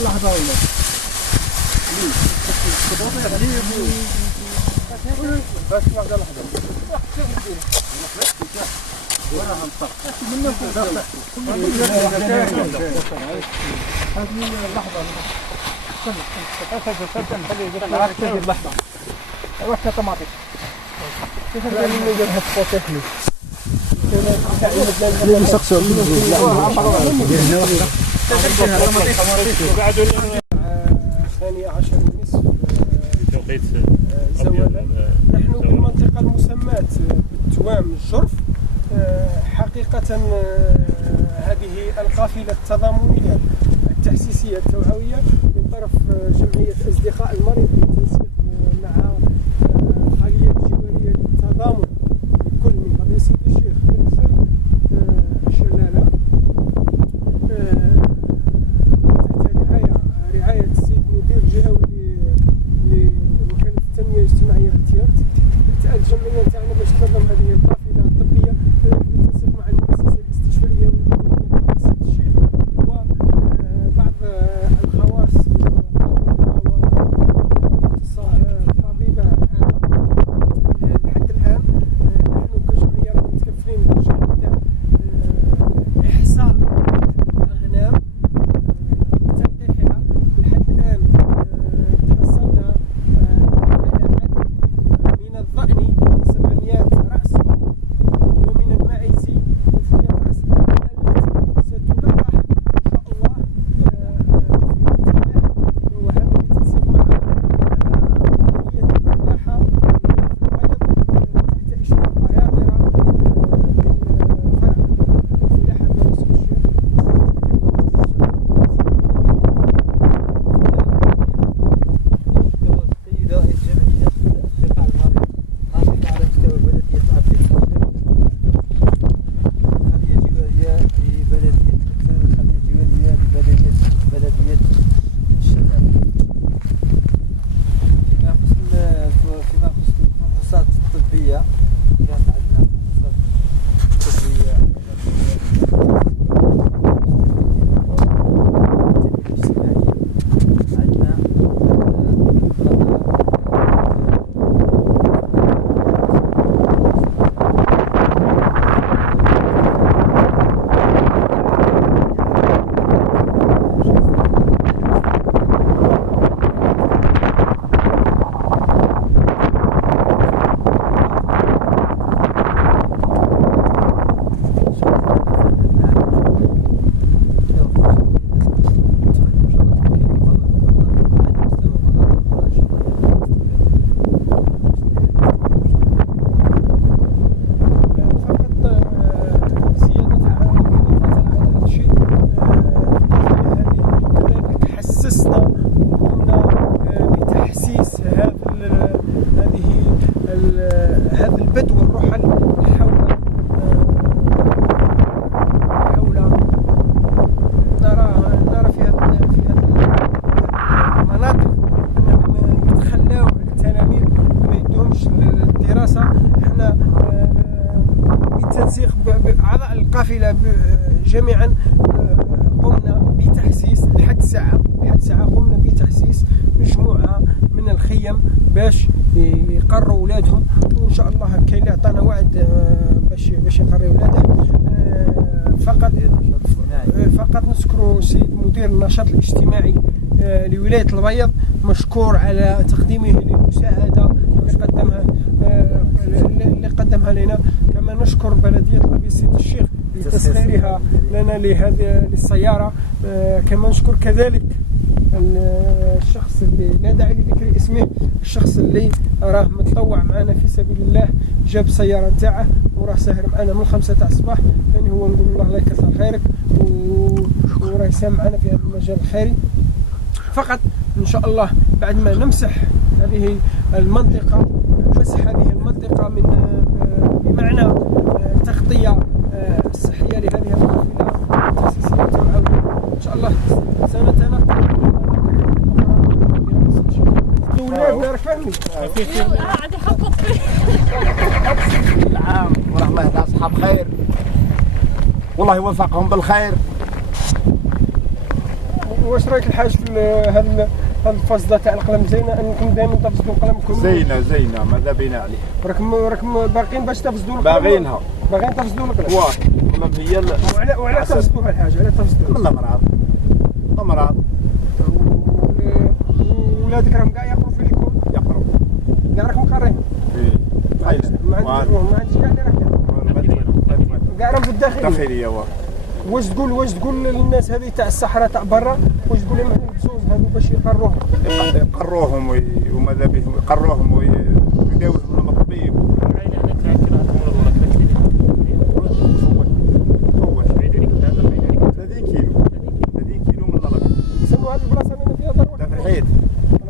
لحظة ولا بس واحدة لحظة وراها نطق هذه اللحظة لحظة وقتها طماطم كيف اللي يجيبها تفوتحني اللي سقسوا الثانية عشر ونصف بتوقيت زوالا. نحن بالمنطقة المسماة بالتوام الجرف. حقيقة هذه القافلة التضامنية التحسيسية التوعوية من طرف جمعية أصدقاء المريض بالتنسيق مع الخلية الجوارية للتضامن لكل من قضية سيدي الشيخ بالكسر الشلالة تحت رعاية السيد مدير الجهوي لوكالة التنمية الاجتماعية بالتيارت. التأت الجمعية تاعنا باش تنظم هذه القافلة الطبية بالتنسيق مع المؤسسة الاستشفائية والمديرية سيدي الشيخ وبعض الخواص طبيبة عامة. لحد الآن نحن كجمعية متكفلين بالشغل تاع إحصاء الأغنام لتلقيحها. لحد الآن تحصلنا على عدد من الضأن 700 رأس ومن الماعز 300 رأس التي ستلقح إن شاء الله في الفلاح. وهذا بالتنسيق مع مديرية الفلاحة البيض تحت إشراف بياضرة بالفرع الفلاحة بنفس الشيء. سيدة الجمعية أصدقاء المريض ناشطة على مستوى بلدية عبد الشيخ، الخلية الجوارية لبلدية مكتن، والخلية الجوارية لبلدية الشمال. فيما يخص الفحوصات الطبية كانت عندنا فحوصات طبية هذا البدو الرحل حول نرى في هذه المناطق انهم يتخلاو التلاميذ ما يدومش للدراسه. احنا بالتنسيق اعضاء القافله جميعا قمنا بتحسيس لحد ساعه قمنا بتحسيس مجموعه من الخيم باش يقروا اولادهم. وان شاء الله كاين اللي عطانا وعد باش يقري اولاده. فقط نشكر السيد مدير النشاط الاجتماعي لولايه البيض، مشكور على تقديمه للمساعده اللي قدمها لنا. كما نشكر بلديه الابي سيدي الشيخ لتسخيرها لنا لهذه السياره. كما نشكر كذلك الشخص اللي لا داعي لذكر اسمه، الشخص اللي راه متطوع معنا في سبيل الله، جاب السياره نتاعه وراه ساهر معنا من 5 تاع الصباح. ثاني هو نقول الله الله يكثر خيرك وراه يساهم معنا في هذا المجال الخيري. فقط إن شاء الله بعد ما نمسح هذه المنطقة، مسح هذه المنطقة من بمعنى تغطية صحية لهذه القافلة التأسيسية التوعوية، إن شاء الله سنتنقل الأولاد راك فاهمني؟ قاعد يخطط فيه. العام وراه الله يهدى أصحاب خير، والله يوفقهم بالخير. واش رايك الحاج في هذا الفصل تاع القلم؟ زينه انكم دائما تفصلوا قلمكم؟ زينه ماذا بينا عليه. راكم باقيين باش تفصلوا القلم؟ باغيين تفصلوا القلم. والله هي وعلى تفصلوها الحاج؟ على تفصلوا والله مرض ولادك راهم كاع يقروا في ليكول؟ يقروا كاع راكم قارين؟ ما عندكش كاع اللي كاع راهم في الداخليه. واش تقول للناس هذه تاع الصحراء تاع برا، واش تقول لهم البسوس هذو باش يقروهم وماذا بهم يقروهم ويداوز منهم الطبيب. فوش 30 كيلو من الابيض. سموا هذه البلاصه اللي انا فيها ضروري تفرحيت.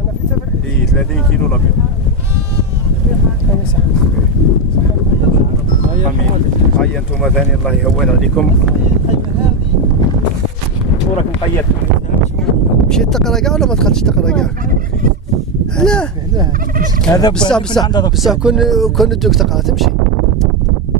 انا في تفرحيت. اي 30 كيلو الابيض. اي صح. هيا انتم ثاني الله يهون عليكم. وراك مقيد. مشيت تقرا كاع ولا ما دخلتش تقرا كاع؟ لا هذا بصح كون ندوك تقرا تمشي.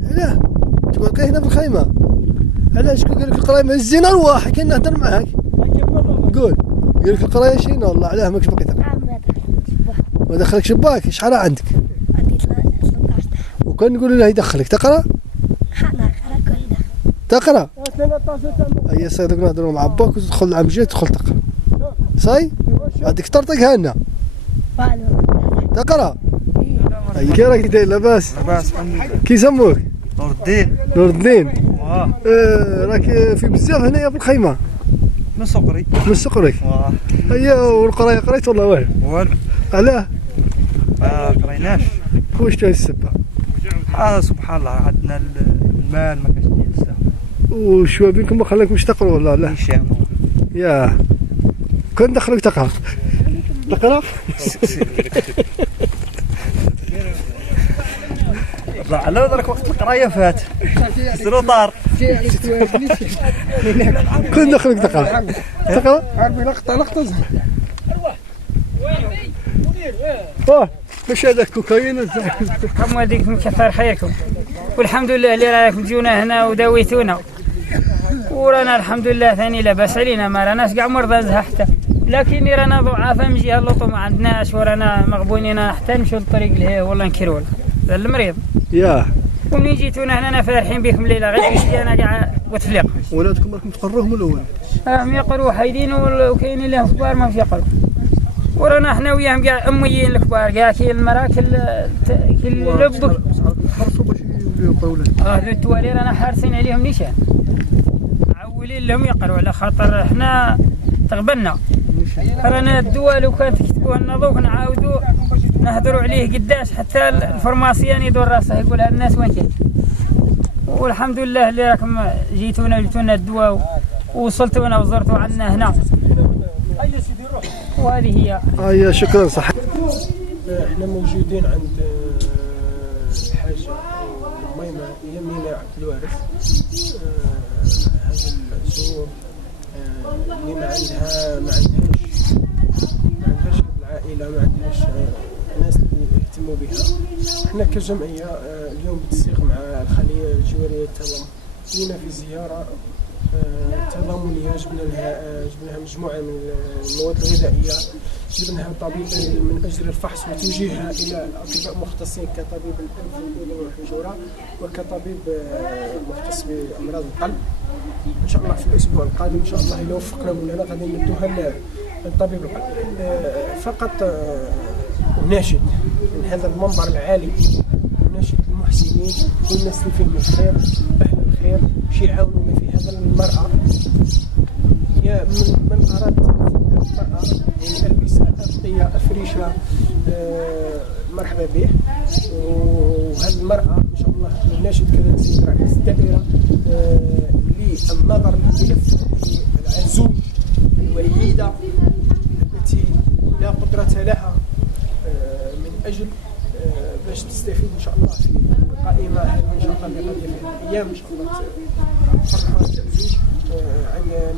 لا تقول لك هنا في الخيمه. علاش قال لك القرايه الزينه رواح كي نهضر معاك. قول قال لك القرايه شينا والله علاه ماكش باقي تقرا. ما دخلك شباك شحال عندك؟ عندي 13. وكان نقول له يدخلك تقرا؟ تقرا؟ هيا صاي دوك نهضروا مع باك وتدخل لعام جاي تدخل تقرا. صاي؟ هذيك طرطق هنا. تقرا؟ هيا كي راك داير لاباس؟ لاباس الحمد لله. كي يسموك؟ نور الدين. راك في بزاف هنايا في الخيمه؟ من صقري. من صقرك؟ هيا والقرايه قريت ولا والو؟ علاه؟ ما قريناش. واش كاين السبه؟ سبحان الله عندنا المال ما كاش ديال وشوابينكم ما خلاكمش تقروا ولا لا؟ ياه كون دخلك تقرا لا على ذاك وقت القرايه فات زرو طار. كون دخلك تقرا عربي لقطه مش هذاك كوكايين كم والديكم كثر خيركم، والحمد لله اللي راكم تجونا هنا وداويتونا، ورانا الحمد لله ثاني لاباس علينا، ما راناش كاع مرضى زها حتى، لكن رانا ضعافه من جهه اللطو ما عندناش، ورانا مغبونين حتى نمشيو للطريق لهيه ولا نكرول المريض. ياه ومنين جيتونا هنا فارحين بكم ليله، غير انا كاع وتفليق. ولادكم راكم تقروهم الاول؟ راهم يقروا حايدين وكاينين اللي كبار ما في يقروا، ورانا احنا وياهم كاع اميين الكبار كاع كي المراه كي لبك حرصوا باش يقراو ولاد. التوالي رانا حارسين عليهم نيشان، معولين لهم يقروا على خاطر احنا تغبنا. رانا الدول لو كانت تكتبوها لنا دوك نعاودوا نهضروا عليه قداش، حتى الفرماسيان يدور راسه يقول هاد الناس وين كاين. والحمد لله اللي راكم جيتونا جبتونا الدواء ووصلتونا وزرتوا عنا هنا، وهذه هي. شكرا صح. احنا موجودين عند الحاجة ميمة يمينة عبد الوارث. هذا الزور اللي ما عندهاش العائلة، ما عندهاش ناس اللي يهتموا بها. احنا كجمعية اليوم بالتنسيق مع الخلية الجوارية التضامن جينا في زيارة تضامنية، جبنا لها مجموعة من المواد الغذائية، جبناها طبيبا من أجل الفحص وتوجيهها إلى أطباء مختصين كطبيب الأنف والأذن والحنجرة وكطبيب مختص بأمراض القلب. إن شاء الله في الأسبوع القادم إن شاء الله إذا وفقنا مننا غادي ندوها للطبيب القلب. فقط أناشد من هذا المنبر العالي، أناشد المحسنين والناس اللي فيهم الخير، أهل الخير باش يعاونونا في هذا المرأة. يا من أراد المرأة يعني ألبسة أغطية أفرشة مرحبا به. وهذه المرأة إن شاء الله نناشد كذلك السيد رئيس الدائرة للنظر للملف العزول الوحيدة التي هذه القضيه في الايام ان شاء الله تفرحوا الزوج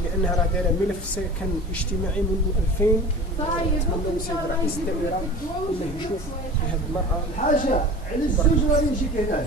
لانها راه دايره ملف كان اجتماعي منذ 2000. نتمنى السيد رئيس الدائره انه يشوف هذه المراه حاجه على الزوج غادي نجيك هنا.